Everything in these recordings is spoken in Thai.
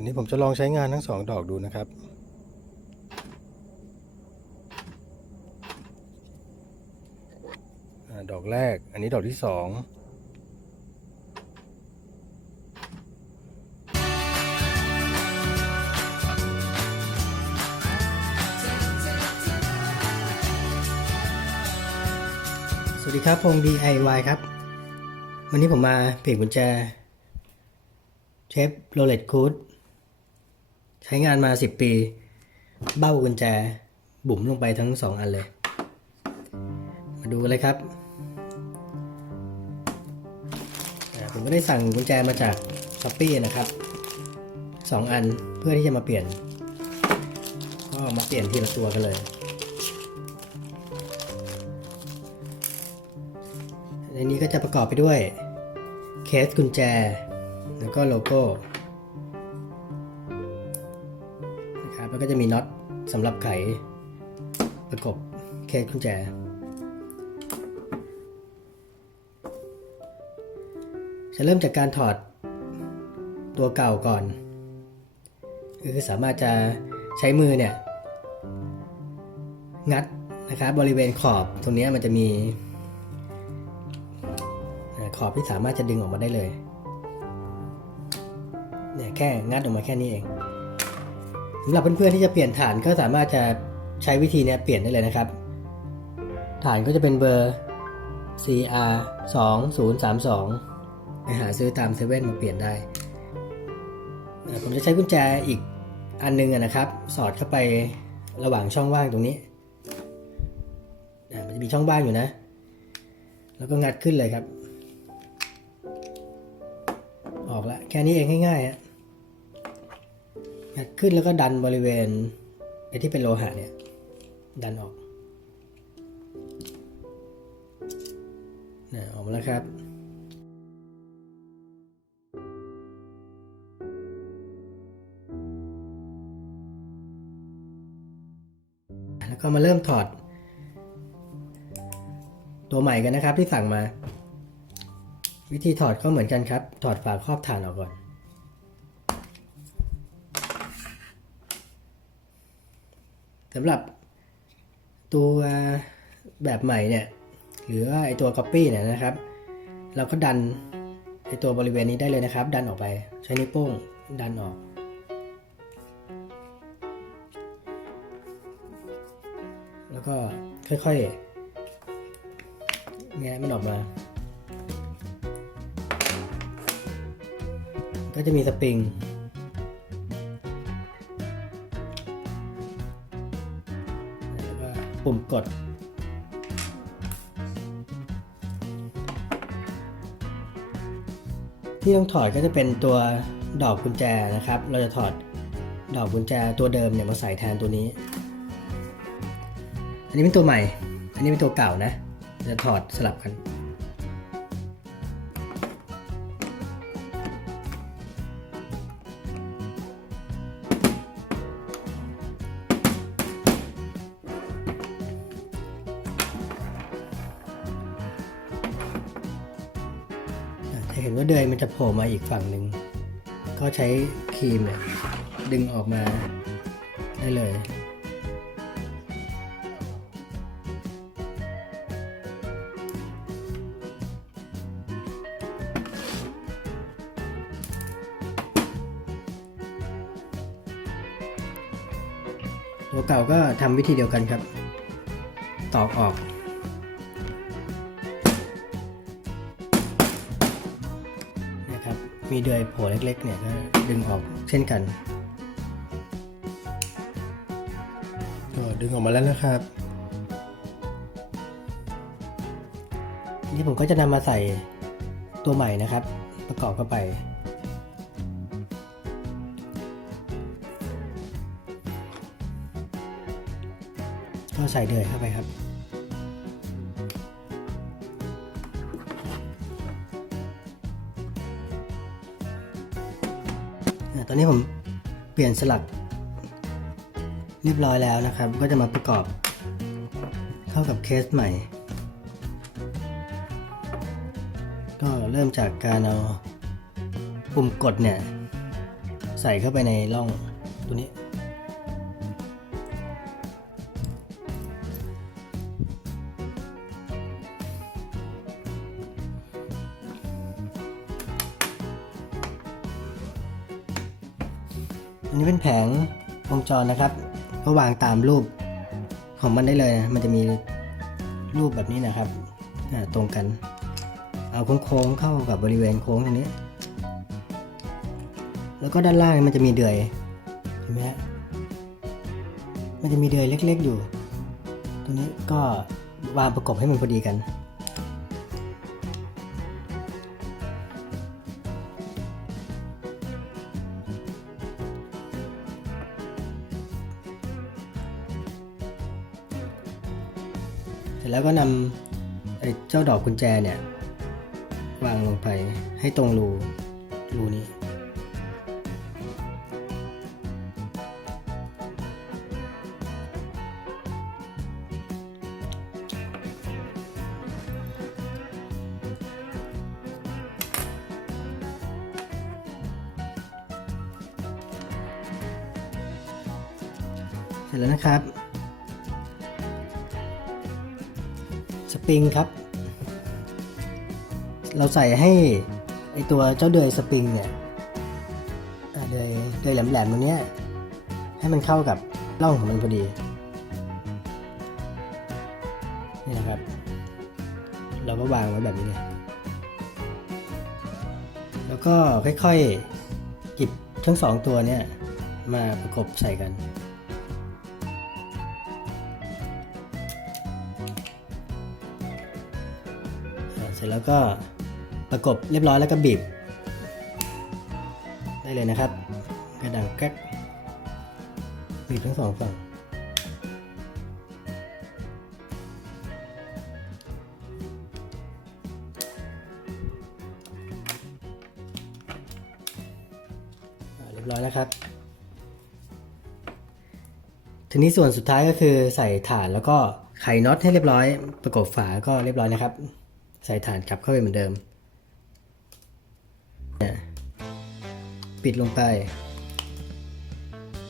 อนนี้ผมจะลองใช้งานทั้งสองดอกดูนะครับอดอกแรก อันนี้ดอกที่สองสวัสดีครับพง DIY ครับ วันนี้ผมมาเปลี่ยนกุญแจเชฟโรเลตคูด ใช้งานมา 10 ปี เบ้ากุญแจ บุ๋มลงไปทั้ง 2 อันเลย มาดูกันเลยครับ ผมก็ได้สั่งกุญแจมาจากช้อปปี้นะครับ 2 อันเพื่อที่จะมาเปลี่ยน ก็มาเปลี่ยนทีละตัวกันเลยในนี้ก็จะประกอบไปด้วยเคสกุญแจ แล้วก็โลโก้ นะครับแล้วก็จะมีน็อตสำหรับไขประกบเคสกุญแจ จะเริ่มจากการถอดตัวเก่าก่อน คือสามารถจะใช้มือเนี่ย งัดนะครับบริเวณขอบตรงนี้มันจะมี ขอบที่สามารถจะดึงออกมาได้เลยเนี่ยแค่งัดออกมาแค่นี้เอง สำหรับเพื่อนๆที่จะเปลี่ยนฐานก็สามารถจะใช้วิธีนี้เปลี่ยนได้เลยนะครับ ฐานก็จะเป็นเบอร์ CR 2 0 3 2ไปหาซื้อตามเซเว่นมาเปลี่ยนได้ ผมจะใช้กุญแจอีกอันนึงนะครับ สอดเข้าไประหว่างช่องว่างตรงนี้มันจะมีช่องว่างอยู่นะ แล้วก็งัดขึ้นเลยครับ ออกแล้วแค่นี้เองง่ายๆฮะ ขึ้นแล้วก็ดันบริเวณไอ้ที่เป็นโลหะเนี่ย ดันออกนะออกมาแล้วครับแล้วก็มาเริ่มถอด ตัวใหม่กันนะครับที่สั่งมา วิธีถอดก็เหมือนกันครับ ถอดฝาครอบฐานออกก่อน สำหรับตัวแบบใหม่เนี่ยหรือว่าไอตัว Copy เนี่ยนะครับ เราก็ดันไอตัวบริเวณนี้ได้เลยนะครับ ดันออกไปใช้นิ้วโป้งดันออก แล้วก็ค่อยๆแงะมันออกมา ก็จะมีสปริง กด ที่ต้องถอดก็จะเป็นตัวดอกกุญแจนะครับ เราจะถอดดอกกุญแจตัวเดิมเนี่ยมาใส่แทนตัวนี้ อันนี้เป็นตัวใหม่ อันนี้เป็นตัวเก่านะ จะถอดสลับกัน จะเห็นว่าเดยมันจะโผล่มาอีกฝั่งหนึ่งก็ใช้ครีมเนี่ยดึงออกมาได้เลยตัวเก่าก็ทำวิธีเดียวกันครับ ตอกออก มีเดือยโผล่เล็กๆเนี่ยก็ดึงออกเช่นกันก็ดึงออกมาแล้วนะครับนี่ผมก็จะนำมาใส่ตัวใหม่นะครับ ประกอบเข้าไป ก็ใส่เดือยเข้าไปครับ นนี้ผมเปลี่ยนสลัก เรียบร้อยแล้วนะครับ ก็จะมาประกอบเข้ากับเคสใหม่ ก็เริ่มจากการเอาปุ่มกดเนี่ย ใส่เข้าไปในร่องตัวนี้ อันนี้เป็นแผงวงจรนะครับ ก็วางตามรูปของมันได้เลยนะมันจะมีรูปแบบนี้นะครับตรงกัน เอาโค้งๆเข้ากับบริเวณโค้งตรงนี้ แล้วก็ด้านล่างมันจะมีเดือยเห็นไหมฮะมันจะมีเดือยเล็ก ๆอยู่ ตรงนี้ก็วางประกบให้มันพอดีกัน ร็จแล้วก็นำไอ้เจ้าดอกกุญแจเนี่ยวางลงไปให้ตรงรูรูนี้ เสร็จแล้วนะครับ ปริงครับ เราใส่ให้ไอตัวเจ้าเดือยสปริงเนี่ยเดือยเดือยแหลมๆตรงเนี้ยให้มันเข้ากับร่องของมันพอดีนี่นะครับ เราก็วางไว้แบบนี้เลยแล้วก็ค่อยๆหยิบทั้งสองตัวเนี่ยมาประกบใส่กัน เสร็จแล้วก็ประกบเรียบร้อยแล้วก็บีบ ได้เลยนะครับ กระดังแก๊กบีบทั้งสองฝั่งเรียบร้อยแล้วครับ ทีนี้ส่วนสุดท้ายก็คือใส่ฐานแล้วก็ไขน็อตให้เรียบร้อย ประกบฝาก็เรียบร้อยนะครับ ใส่ฐานกลับเข้าไปเหมือนเดิม ปิดลงไป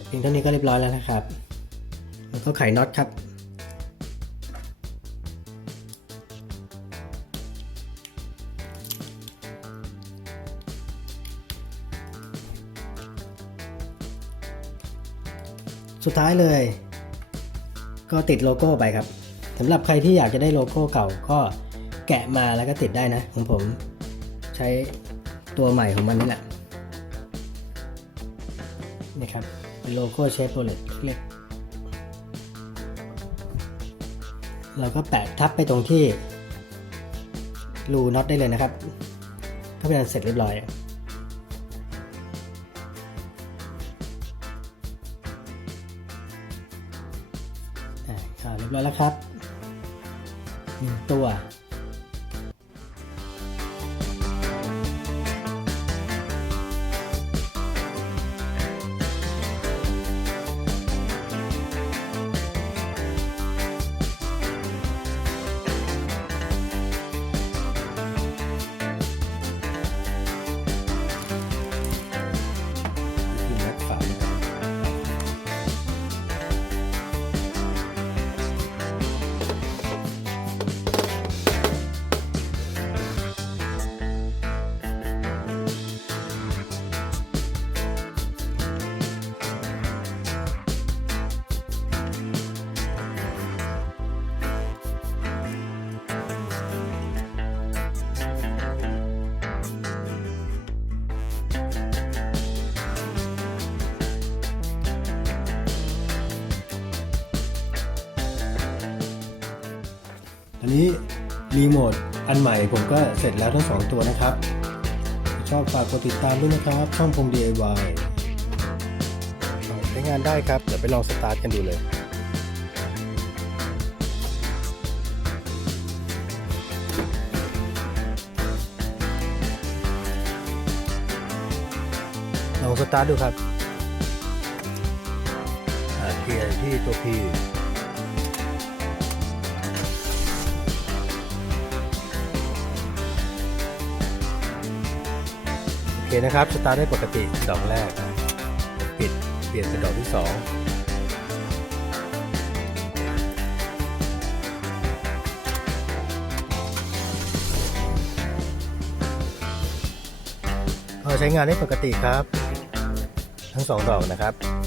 เพียงเท่านี้ก็เรียบร้อยแล้วนะครับ แล้วก็ไขน็อตครับสุดท้ายเลย ก็ติดโลโก้ไปครับสำหรับใครที่อยากจะได้โลโก้เก่าก็ แกะมาแล้วก็ติดได้นะของผมใช้ตัวใหม่ของมันนี่แหละนี่ครับเป็นโลโก้เชฟโรเลตเล็กเราก็แปะทับไปตรงที่รูน็อตได้เลยนะครับก็เป็นอันเสร็จเรียบร้อยอ่าอ่าเรียบร้อยแล้วครับหนึ่งตัว นนี้รีโมทอันใหม่ผมก็เสร็จแล้วทั้งสองตัวนะครับ ชอบฝากกดติดตามด้วยนะครับ ช่องพง DIY ใช้งานได้ครับ เดี๋ยวไปลองสตาร์ทกันดูเลยลองสตาร์ทดูครับอ่าเกียที่ตัว P เคนะครับ สตาร์ทได้ปกติดอกแรก ปิดเปลี่ยนเป็นดอกที่สองก็ใช้งานได้ปกติครับ ทั้งสองดอกนะครับ